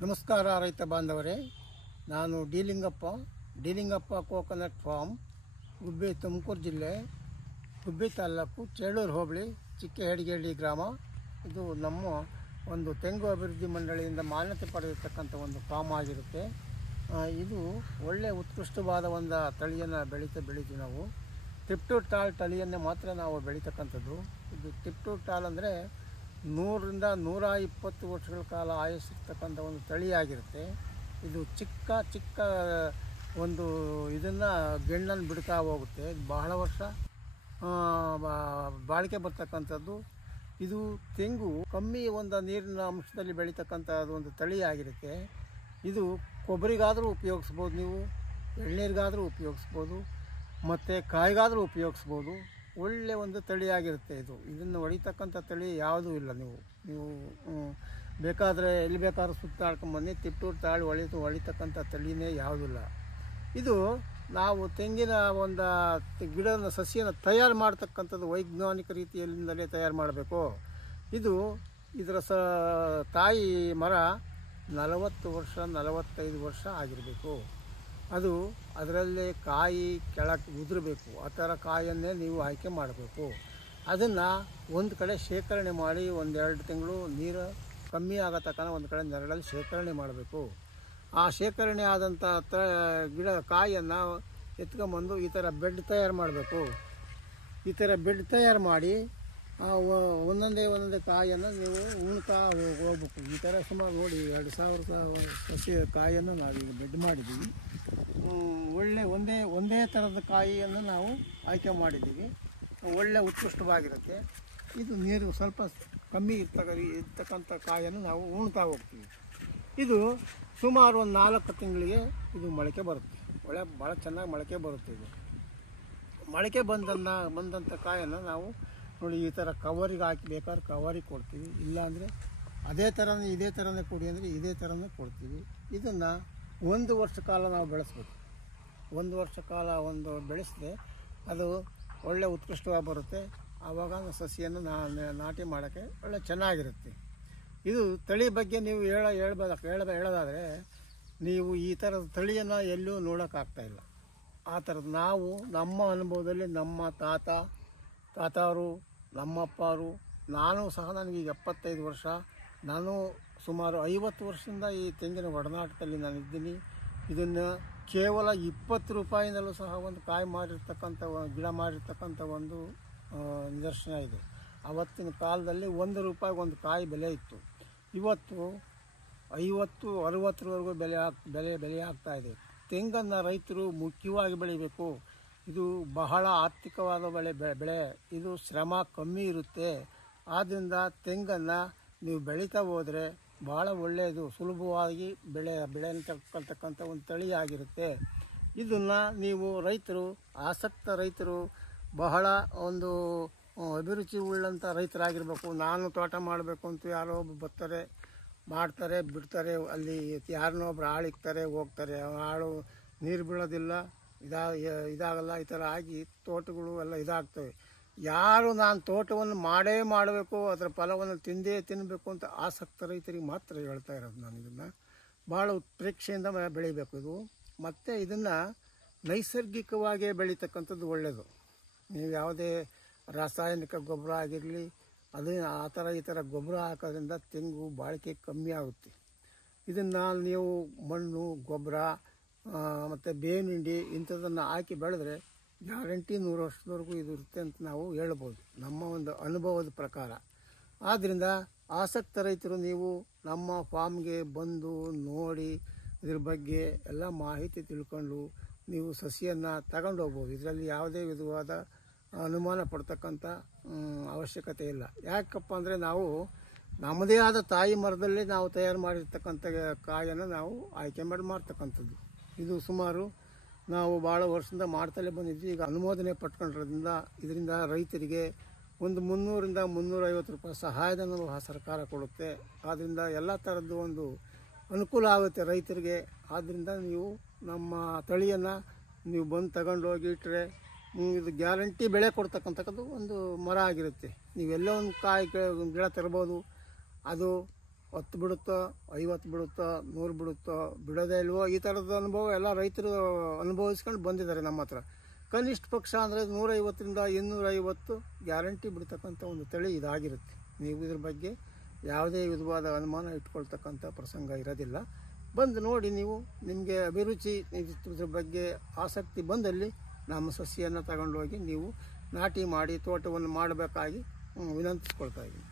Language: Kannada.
ನಮಸ್ಕಾರ ರೈತ ಬಾಂಧವರೇ, ನಾನು ಡಿಲಿಂಗಪ್ಪ ಕೋಕೋನಟ್ ಫಾರ್ಮ್, ಗುಬ್ಬಿ, ತುಮಕೂರು ಜಿಲ್ಲೆ, ಗುಬ್ಬಿ ತಾಲೂಕು, ಚೇಳೂರು ಹೋಬಳಿ, ಚಿಕ್ಕಹೆಡಗೇಡಿ ಗ್ರಾಮ. ಇದು ನಮ್ಮ ಒಂದು ತೆಂಗು ಅಭಿವೃದ್ಧಿ ಮಂಡಳಿಯಿಂದ ಮಾನ್ಯತೆ ಪಡೆದಿರ್ತಕ್ಕಂಥ ಒಂದು ಫಾರ್ಮ್ ಆಗಿರುತ್ತೆ. ಇದು ಒಳ್ಳೆಯ ಉತ್ಕೃಷ್ಟವಾದ ಒಂದು ತಳಿಯನ್ನು ಬೆಳಿತೀವಿ ನಾವು. ಟಿಪ್ ಟು ಟಾಲ್ ತಳಿಯನ್ನೇ ಮಾತ್ರ ನಾವು ಬೆಳೀತಕ್ಕಂಥದ್ದು. ಇದು ಟಿಪ್ ಟು ಟಾಲ್ ಅಂದರೆ 100 ರಿಂದ 120 ವರ್ಷಗಳ ಕಾಲ ಆಯಸ್ಸಿರ್ತಕ್ಕಂಥ ಒಂದು ತಳಿಯಾಗಿರುತ್ತೆ. ಇದು ಚಿಕ್ಕ ಒಂದು ಇದನ್ನು ಗೆಣ್ಣನ್ನು ಬಿಡ್ತಾ ಹೋಗುತ್ತೆ. ಬಹಳ ವರ್ಷ ಬಾಳಿಕೆ ಬರ್ತಕ್ಕಂಥದ್ದು. ಇದು ತೆಂಗು ಕಮ್ಮಿ ಒಂದು ನೀರಿನ ಅಂಶದಲ್ಲಿ ಬೆಳೀತಕ್ಕಂಥದ್ದು ಒಂದು ತಳಿಯಾಗಿರುತ್ತೆ. ಇದು ಕೊಬ್ಬರಿಗಾದರೂ ಉಪಯೋಗಿಸ್ಬೋದು, ನೀವು ಎಳ್ನೀರಿಗಾದರೂ ಉಪಯೋಗಿಸ್ಬೋದು, ಮತ್ತು ಕಾಯಿಗಾದರೂ ಉಪಯೋಗಿಸ್ಬೋದು. ಒಳ್ಳೆಯ ಒಂದು ತಳಿಯಾಗಿರುತ್ತೆ ಇದನ್ನು ಹೊಡಿತಕ್ಕಂಥ ತಳಿ ಯಾವುದೂ ಇಲ್ಲ. ನೀವು ಬೇಕಾದರೆ ಎಲ್ಲಿ ಬೇಕಾದ್ರೂ ಸುತ್ತಾಡ್ಕೊಂಬನ್ನಿ, ತಿಪ್ಪೂರು ತಾಳಿ ಹೊಳಿತಕ್ಕಂಥ ತಳಿನೇ ಯಾವುದಿಲ್ಲ. ಇದು ನಾವು ತೆಂಗಿನ ಒಂದು ಗಿಡದ ಸಸಿಯನ್ನು ತಯಾರು ಮಾಡ್ತಕ್ಕಂಥದ್ದು ವೈಜ್ಞಾನಿಕ ರೀತಿಯಲ್ಲಿಂದಲೇ ತಯಾರು ಮಾಡಬೇಕು. ಇದರ ತಾಯಿ ಮರ 40 ವರ್ಷ 45 ವರ್ಷ ಆಗಿರಬೇಕು. ಅದರಲ್ಲೇ ಕಾಯಿ ಕೆಳಕ್ಕೆ ಉದುರಬೇಕು. ಆ ಥರ ಕಾಯಿಯನ್ನೇ ನೀವು ಆಯ್ಕೆ ಮಾಡಬೇಕು. ಅದನ್ನು ಒಂದು ಕಡೆ ಶೇಖರಣೆ ಮಾಡಿ 1-2 ತಿಂಗಳು ನೀರು ಕಮ್ಮಿ ಆಗೋ ತನಕ ಒಂದು ಕಡೆ ನೆರಳಲ್ಲಿ ಶೇಖರಣೆ ಮಾಡಬೇಕು. ಆ ಶೇಖರಣೆ ಆದಂಥ ಗಿಡ ಕಾಯಿಯನ್ನು ಎತ್ಕೊಂಬಂದು ಈ ಥರ ಬೆಡ್ ತಯಾರು ಮಾಡಬೇಕು. ಈ ಥರ ಬೆಡ್ ತಯಾರು ಮಾಡಿ ಒಂದೊಂದೇ ಕಾಯಿಯನ್ನು ನೀವು ಉಣ್ತಾ ಹೋಗ್ಬೇಕು. ಈ ಥರ ಸುಮಾರು ನೋಡಿ 2000 ಸಸಿ ಕಾಯಿಯನ್ನು ನಾವೀಗ ಬೆಡ್ ಮಾಡಿದ್ದೀವಿ. ಒಂದೇ ಥರದ ಕಾಯಿಯನ್ನು ನಾವು ಆಯ್ಕೆ ಮಾಡಿದ್ದೀವಿ. ಒಳ್ಳೆ ಉತ್ಕೃಷ್ಟವಾಗಿರುತ್ತೆ. ಇದು ನೀರು ಸ್ವಲ್ಪ ಕಮ್ಮಿ ಇರ್ತಕ್ಕಂಥ ಕಾಯಿಯನ್ನು ನಾವು ಉಣ್ತಾ ಹೋಗ್ತೀವಿ. ಇದು ಸುಮಾರು ಒಂದು 4 ತಿಂಗಳಿಗೆ ಇದು ಮೊಳಕೆ ಬರುತ್ತೆ. ಭಾಳ ಚೆನ್ನಾಗಿ ಮೊಳಕೆ ಬರುತ್ತೆ. ಮೊಳಕೆ ಬಂದಂಥ ಕಾಯನ್ನು ನಾವು ನೋಡಿ ಈ ಥರ ಕವರಿಗೆ ಹಾಕಿ ಬೇಕಾದ್ರೆ ಕವರಿಗೆ ಕೊಡ್ತೀವಿ. ಇಲ್ಲಾಂದರೆ ಇದೇ ಥರನೇ ಕೊಡಿ ಅಂದರೆ ಇದೇ ಥರನೇ ಕೊಡ್ತೀವಿ. ಇದನ್ನು 1 ವರ್ಷ ಕಾಲ ನಾವು ಬೆಳೆಸ್ಬೇಕು. 1 ವರ್ಷ ಕಾಲ ಬೆಳೆಸಿದ್ರೆ ಅದು ಒಳ್ಳೆ ಉತ್ಕೃಷ್ಟವಾಗಿ ಬರುತ್ತೆ. ಆವಾಗ ಸಸಿಯನ್ನು ನಾಟಿ ಮಾಡೋಕ್ಕೆ ಒಳ್ಳೆ ಚೆನ್ನಾಗಿರುತ್ತೆ. ಇದು ತಳಿ ಬಗ್ಗೆ ನೀವು ಹೇಳೋದಾದರೆ ನೀವು ಈ ಥರದ ತಳಿಯನ್ನು ಎಲ್ಲೂ ನೋಡೋಕ್ಕಾಗ್ತಾಯಿಲ್ಲ. ಆ ಥರದ್ದು ನಾವು ನಮ್ಮ ಅನುಭವದಲ್ಲಿ ನಮ್ಮ ತಾತವರು, ನಮ್ಮಪ್ಪರು, ನಾನು ಸಹ ನನಗೀಗ 75 ವರ್ಷ, ನಾನು ಸುಮಾರು 50 ವರ್ಷದಿಂದ ಈ ತೆಂಗಿನ ಒಡನಾಟದಲ್ಲಿ ನಾನು ಇದ್ದೀನಿ. ಇದನ್ನು ಕೇವಲ 20 ರೂಪಾಯಿನಲ್ಲೂ ಸಹ ಒಂದು ಕಾಯಿ ಮಾಡಿರ್ತಕ್ಕಂಥ ಗಿಡ ಮಾಡಿರ್ತಕ್ಕಂಥ ಒಂದು ನಿದರ್ಶನ ಇದೆ. ಆವತ್ತಿನ ಕಾಲದಲ್ಲಿ 1 ರೂಪಾಯಿಗೆ ಒಂದು ಕಾಯಿ ಬೆಲೆ ಇತ್ತು. ಇವತ್ತು 50-60ವರೆಗೂ ಬೆಲೆ ಆಗ್ತಾಯಿದೆ. ತೆಂಗನ್ನು ರೈತರು ಮುಖ್ಯವಾಗಿ ಬೆಳಿಬೇಕು. ಇದು ಬಹಳ ಆರ್ಥಿಕವಾದ ಬೆಳೆ. ಇದು ಶ್ರಮ ಕಮ್ಮಿ ಇರುತ್ತೆ. ಆದ್ದರಿಂದ ತೆಂಗನ್ನು ನೀವು ಬೆಳೀತಾ ಹೋದರೆ ಭಾಳ ಒಳ್ಳೆಯದು, ಸುಲಭವಾಗಿ ಬೆಳೆಯತಕ್ಕಂಥ ಒಂದು ತಳಿಯಾಗಿರುತ್ತೆ. ಇದನ್ನು ನೀವು ಆಸಕ್ತ ರೈತರು, ಬಹಳ ಒಂದು ಅಭಿರುಚಿ ಉಳ್ಳಂಥ ರೈತರಾಗಿರಬೇಕು. ನಾನು ತೋಟ ಮಾಡಬೇಕು ಅಂತ ಯಾರೋ ಒಬ್ಬರು ಮಾಡ್ತಾರೆ ಬಿಡ್ತಾರೆ, ಅಲ್ಲಿ ಯಾರನ್ನೋ ಒಬ್ರು ಆಳಿಕ್ತಾರೆ ಹೋಗ್ತಾರೆ. ಆಳು ನೀರು ಬೀಳೋದಿಲ್ಲ, ಇದಾಗಲ್ಲ. ಈ ಥರ ಆಗಿ ತೋಟಗಳು ಎಲ್ಲ ಇದಾಗ್ತವೆ. ಯಾರು ನಾನು ತೋಟವನ್ನು ಮಾಡಬೇಕು, ಅದರ ಫಲವನ್ನು ತಿನ್ನಬೇಕು ಅಂತ ಆಸಕ್ತ ರೈತರಿಗೆ ಮಾತ್ರ ಹೇಳ್ತಾ ಇರೋದು ನಾನು. ಇದನ್ನು ಭಾಳ ಉತ್ಪ್ರೇಕ್ಷೆಯಿಂದ ಬೆಳಿಬೇಕು. ಮತ್ತು ಇದನ್ನು ನೈಸರ್ಗಿಕವಾಗಿ ಬೆಳೀತಕ್ಕಂಥದ್ದು ಒಳ್ಳೆಯದು. ನೀವು ಯಾವುದೇ ರಾಸಾಯನಿಕ ಗೊಬ್ಬರ ಆಗಿರಲಿ, ಈ ಥರ ಗೊಬ್ಬರ ಹಾಕೋದ್ರಿಂದ ತೆಂಗು ಬಾಳಿಕೆ ಕಮ್ಮಿ ಆಗುತ್ತೆ. ಇದನ್ನು ನೀವು ಮಣ್ಣು, ಗೊಬ್ಬರ ಮತ್ತು ಬೇವಿನ ಹಿಂಡಿ ಇಂಥದ್ದನ್ನು ಹಾಕಿ ಬೆಳೆದ್ರೆ ಗ್ಯಾರಂಟಿ 100 ವರ್ಷದವರೆಗೂ ಇದು ಇರುತ್ತೆ ಅಂತ ನಾವು ಹೇಳ್ಬೋದು, ನಮ್ಮ ಒಂದು ಅನುಭವದ ಪ್ರಕಾರ. ಆದ್ದರಿಂದ ಆಸಕ್ತ ರೈತರು ನೀವು ನಮ್ಮ ಫಾರ್ಮ್ಗೆ ಬಂದು ನೋಡಿ ಇದ್ರ ಬಗ್ಗೆ ಎಲ್ಲ ಮಾಹಿತಿ ತಿಳ್ಕೊಂಡು ನೀವು ಸಸಿಯನ್ನು ತಗೊಂಡು ಹೋಗ್ಬೋದು. ಇದರಲ್ಲಿ ಯಾವುದೇ ವಿಧವಾದ ಅನುಮಾನ ಪಡ್ತಕ್ಕಂಥ ಅವಶ್ಯಕತೆ ಇಲ್ಲ. ಯಾಕಪ್ಪ ಅಂದರೆ ನಾವು ನಮ್ಮದೇ ಆದ ತಾಯಿ ಮರದಲ್ಲಿ ನಾವು ತಯಾರು ಮಾಡಿರ್ತಕ್ಕಂಥ ಕಾಯನ್ನು ನಾವು ಆಯ್ಕೆ ಮಾಡ್ತಕ್ಕಂಥದ್ದು. ಇದು ಸುಮಾರು ನಾವು ಭಾಳ ವರ್ಷದಿಂದ ಮಾಡ್ತಲೇ ಬಂದಿದ್ವಿ. ಈಗ ಅನುಮೋದನೆ ಪಟ್ಕೊಂಡಿರೋದ್ರಿಂದ ಇದರಿಂದ ರೈತರಿಗೆ ಒಂದು 300 ರಿಂದ 350 ರೂಪಾಯಿ ಸಹಾಯಧನ ಸರ್ಕಾರ ಕೊಡುತ್ತೆ. ಆದ್ದರಿಂದ ಎಲ್ಲ ಥರದ್ದು ಒಂದು ಅನುಕೂಲ ಆಗುತ್ತೆ ರೈತರಿಗೆ. ಆದ್ದರಿಂದ ನೀವು ನಮ್ಮ ತಳಿಯನ್ನು ನೀವು ಬಂದು ತಗೊಂಡೋಗಿ ಇಟ್ಟರೆ ಇದು ಗ್ಯಾರಂಟಿ ಬೆಳೆ ಕೊಡ್ತಕ್ಕಂಥದ್ದು ಒಂದು ಮರ ಆಗಿರುತ್ತೆ. ನೀವೆಲ್ಲೋ ಒಂದು ಕಾಯಿ ಗಿಡ ತರ್ಬೋದು, ಅದು 10 ಬಿಡುತ್ತೋ, 50 ಬಿಡುತ್ತೋ, 100 ಬಿಡುತ್ತೋ, ಬಿಡೋದೇ ಇಲ್ವೋ, ಈ ಥರದ ಅನುಭವ ಎಲ್ಲ ರೈತರು ಅನುಭವಿಸ್ಕೊಂಡು ಬಂದಿದ್ದಾರೆ ನಮ್ಮ ಹತ್ರ. ಕನಿಷ್ಠ ಪಕ್ಷ ಅಂದರೆ 150ರಿಂದ 250 ಗ್ಯಾರಂಟಿ ಬಿಡ್ತಕ್ಕಂಥ ಒಂದು ತಳಿ ಇದಾಗಿರುತ್ತೆ. ನೀವು ಇದ್ರ ಬಗ್ಗೆ ಯಾವುದೇ ವಿಧವಾದ ಅನುಮಾನ ಇಟ್ಕೊಳ್ತಕ್ಕಂಥ ಪ್ರಸಂಗ ಇರೋದಿಲ್ಲ. ಬಂದು ನೋಡಿ, ನೀವು ನಿಮಗೆ ಅಭಿರುಚಿ ಇದ್ರ ಬಗ್ಗೆ ಆಸಕ್ತಿ ಬಂದಲ್ಲಿ ನಮ್ಮ ಸಸಿಯನ್ನು ತಗೊಂಡೋಗಿ ನೀವು ನಾಟಿ ಮಾಡಿ ತೋಟವನ್ನು ಮಾಡಬೇಕಾಗಿ ವಿನಂತಿಸ್ಕೊಳ್ತಾ ಇದ್ದೀನಿ.